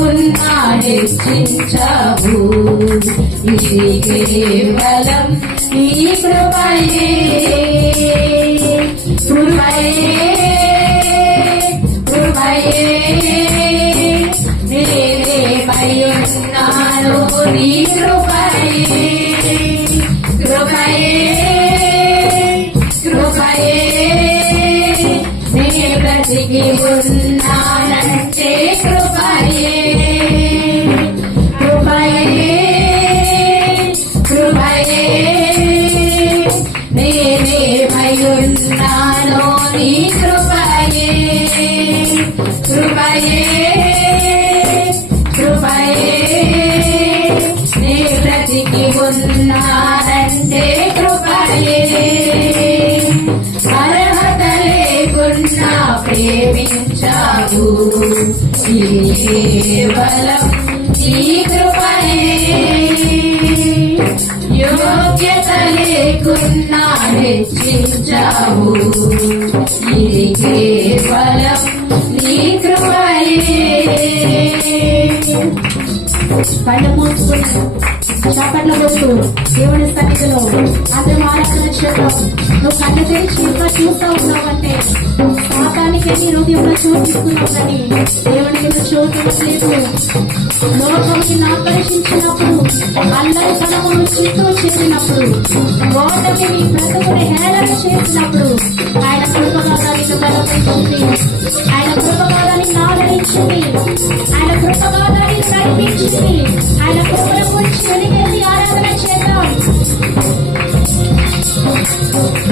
లేకున్నా హెచ్చించావు. ఇది కేవలం నీ కృపయే, కృపయే, కృపయే. నేనేమయ్యున్నాను నీ కృపయే, కృపయే, కృపయే. నే బ్రతికి ఉన్నానంటే కృపయే, కృపయే, కృపయే. నేనేమయ్యున్నాను నీ కృపయే, కృపయే, కృపయే. నే బ్రతికి ఉన్నానంటే కృపయే. అర్హత లేకున్నా ప్రేమించావు. ఇది కేవలం నీ కృపయే. యోగ్యత లేకున్నా హెచ్చించావు. ఇది కేవలం నీ కృపయే. కళ్ళు మూసుకుని చాపట్ల కొట్టు దేవుని సన్నిధిలో అందరూ ఆరాధన చేద్దాం. నువ్వు కళ్ళు తెరిచి ఇంకా చూస్తా ఉన్నావంటే పాపానికి నీ హృదయంలో చోటిస్తున్నావు. దేవునికి చోటు లేదు. లోకాన్ని ఆకర్షించినప్పుడు అందరి తనమును చుట్టూ చేసినప్పుడు ఓటమి నీ బ్రతుకుని హేళన చేసినప్పుడు ఆయన కృపగాదానికి బలపడుతుంది. ఆయన కృపగాదానికి ఆదరించింది. ఆయన కృపగాదానికి నడిపించింది. ఆయన కృపల గురించి వెలిగేసి ఆరాధన చేద్దాం.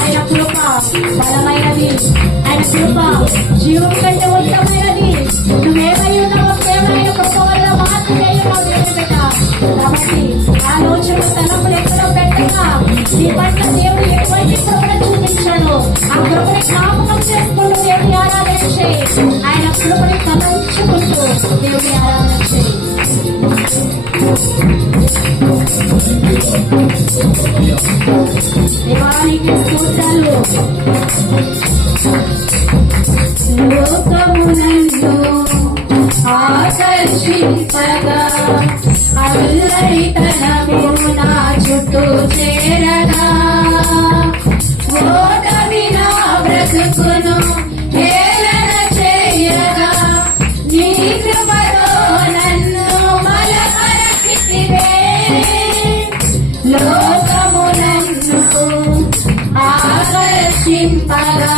ఆయన కృప బలమైనది. ఆయన కృప జీవం కంటే ఉత్తమైనది. నువ్వేమై ఉన్నావో కేవలం ఆయన కృప వల్ల మాత్రమే బిడ్డ. కాబట్టి ఆలోచన తలపులు ఎక్కడో పెట్టగా నీ పట్ల దేవుడు ఎటువంటి కృపను చూపించాడు ఆ కృపని జ్ఞాపకం చేసుకుంటూ దేవుని ఆరాధన చేయి. ఆయన కృపని తలంచుకుంటూ దేవుని ఆరాధన చేయి. దేవానికి స్తోత్రాలు. లోకమునందు ఆకర్షింపగా అల్లరితనము నా చుట్టూ చేరగా ఓటమి నా బ్రతుకును హేళన చేయగా నీ కృపలో నన్ను బలపరచితివే. లోకమునందు ఆకర్షింపగా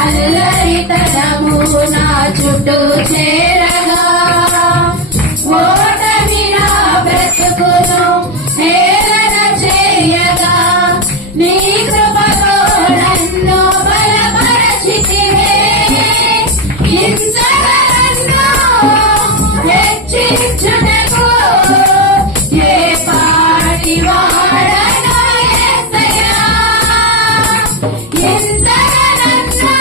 అల్లరితనము నా చుట్టూ చేరగా ఓటమి నా బ్రతుకును హేళన చేయగా నీ కృపలో నన్ను బలపరచితివే. ఇంతగా నన్ను హెచ్చించుటకు ఏ పాటి వాడను యేసయ్యా. ఇంతగా నన్ను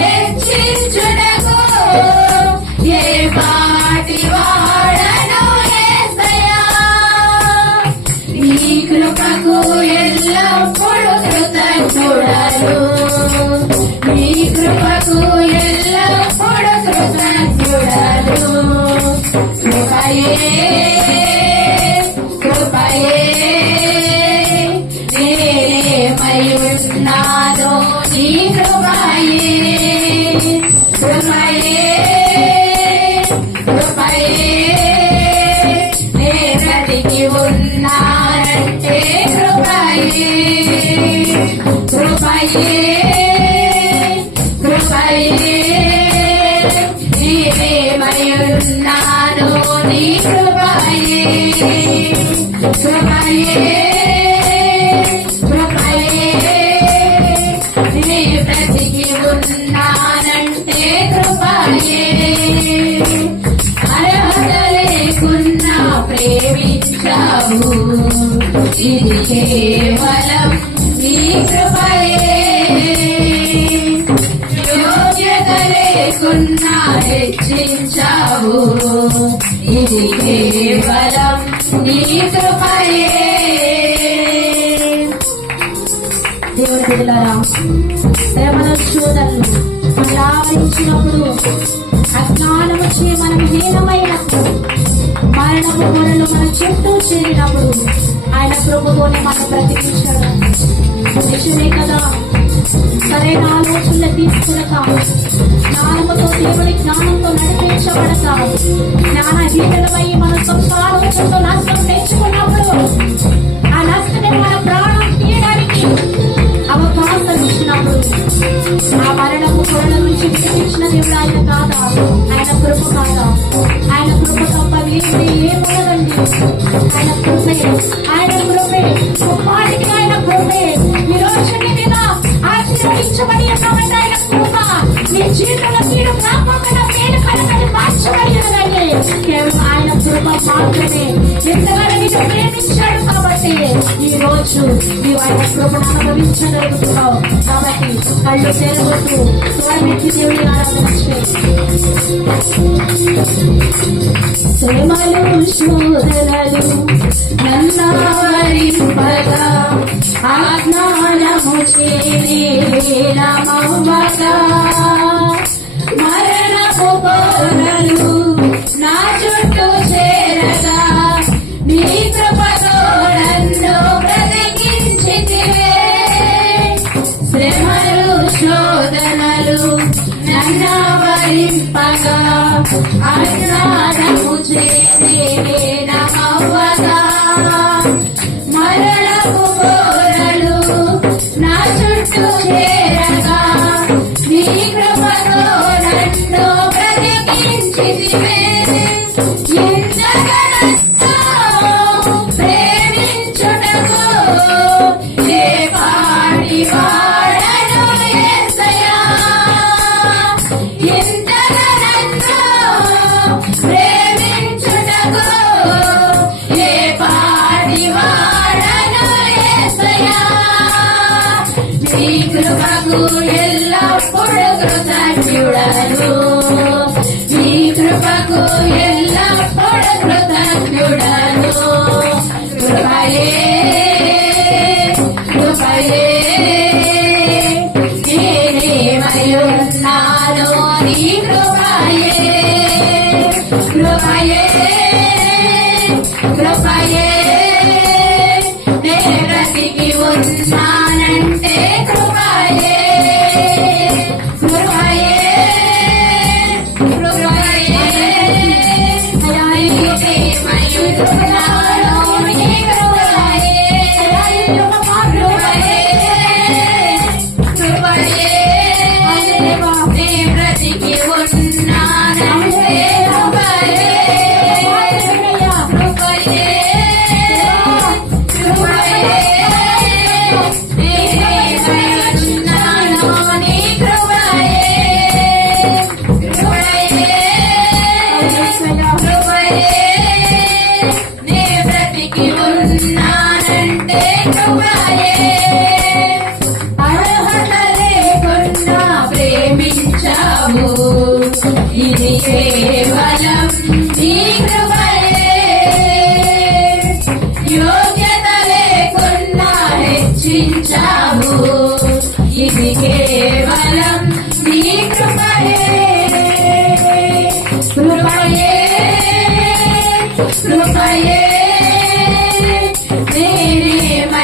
హెచ్చించుటకు ఏ పాటి వాడను యేసయ్యా. నీ కృపకు ఎల్లప్పుడూ కృతజ్ఞుడను. నీ కృపకు ఎల్లప్పుడూ కృతజ్ఞుడను. కృపయే, కృపయే. నేనేమై ఉన్నానో నీ కృపయే, కృపయే, కృపయే. నే బ్రతికి ఉన్నానంటే కృపయే, కృపయే, కృపయే. నేనేమై ఉన్నానో నీ కృపయే, కృపయే, కృపయే. నే బ్రతికి ఉన్నానంటే కృపయే. అర్హత లేకున్నా ప్రేమించావు. ఇది కేవలం నీ కృపయే. యోగ్యత లేకున్నా హెచ్చించావు. ఇది కేవలం నీ కృపయే. దేవుని బిడ్డలారా, ప్రేమల శోధనలు మనల్ని ఆవరించినప్పుడు అజ్ఞానము చే మనం మన చుట్టూ చేరినప్పుడు ఆయన కృపతోనే మనం బ్రతికించడం నిజమే కదా. సరైన ఆలోచనలు తీసుకునక, జ్ఞానముతో దేవుని జ్ఞానంతో నడిపించబడక, జ్ఞానహీనులమై మన సొంత ఆలోచనతో నష్టం తెచ్చుకున్నప్పుడు ఆ నష్టమే మన ప్రాణం తీయడానికి అవకాశం ఇచ్చినప్పుడు ఆ మరణపు కొరల నుంచి విడిపించిన దేవుడు ఆయన కాదా? ఆయన కృప కాదా? ఆయన కృప తప్ప వేరే ఏమున్నదండి. ఆయన కృపే, ఆయన కృపే, కుమారుడికి ఆయన కృపే. ఈ రోజు మీద ఆశీర్వదించబడి ఉన్నామంటే ఆయన కృప. మీ జీవితంలో మీరు కాకుండా పేరు కలగని మార్చబడి ఉన్నదండి కేవలం ఆయన కృప మాత్రమే. ఎంతగానో నిన్ను ప్రేమించాడు కాబట్టి ఈ రోజు నీవు ఆయన కృపను అనుభవించగలుగుతున్నావు. కాబట్టి కళ్ళు తెరగొట్టు, స్వరమెత్తి దేవుని ఆరాధన చేయి. శ్రమలు శోధనలు నన్నావరింపగా, అజ్ఞానము చేరమవ్వగా, మరణపు కోరలు నా చుట్టూ చేరగా, నీ కృపతో నన్ను బ్రతికించితివే. శ్రమలు శోధనలు నన్నావరింపగా, అజ్ఞానము చేరమవ్వగా, మరణపు కోరలు నా చుట్టూ చేరగా, నీ కృపతో నన్ను బ్రతికించితివే. ఎంతగానో ప్రేమించుటకు ఏ పాటి వాడను యేసయ్యా. ఎంతగానో ప్రేమించుటకు ఏ పాటి వాడను యేసయ్యా. నీ కృపకు ఎల్లప్పుడు కృతజ్ఞుడను, నీ కృపకు ఎల్లప్పుడు కృతజ్ఞుడను. కృపయే కృపయే నేనేమయున్నాను నీ కృపయే. కృపయే కృపయే నే బ్రతికి ఉన్నానంటే కృపయే. కృపయే కృపయే నేనేమయున్నాను నీ కృపయే. కృపయే నే బ్రతికి ఉన్నానంటే కృపయే. కృపయే కృపయే నేనేమయున్నాను నీ కృపయే. కృపయే కృపయే నే బ్రతికి ఉన్నానంటే కృపయే. అర్హత లేకుండా ప్రేమించావు, ఇది కేవలం నీ కృపయే. యోగ్యత లేకుండా హెచ్చించావు, ఇది కేవలం నీ కృపయే. కృపయే కృపయే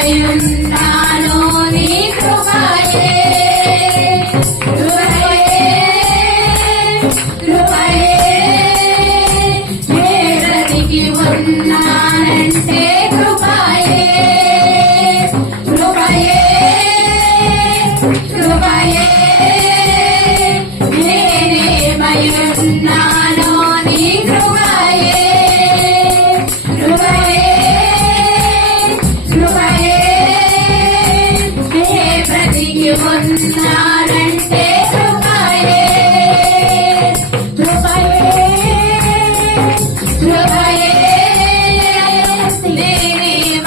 నేనేమయున్నాను నీ కృపయే. కృపయే కృపయే నే బ్రతికి ఉన్నానంటే కృపయే. కృపయే కృపయే నేనేమయున్నాను నీ కృపయే. కృపయే కృపయే నే బ్రతికి ఉన్నానంటే కృపయే. కృపయే కృపయే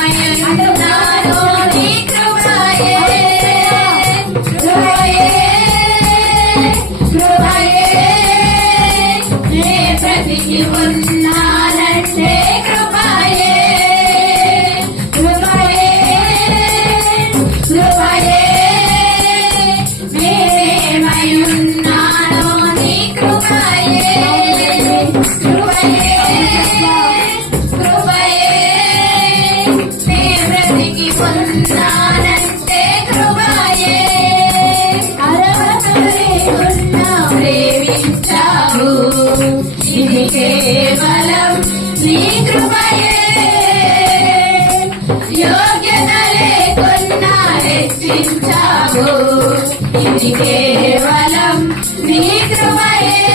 నేనేమయున్నాను నీ కృపయే. కృపయే కృపయే నే బ్రతికి ఉన్నానంటే కృపయే. కృపయే కృపయే నేనేమయున్నాను నీ కృపయే. కృపయే కృపయే ఇది కేవలం నీ కృపయే యోగ్యత లేకున్నా హెచ్చించావు ఇది కేవలం నీ కృపయే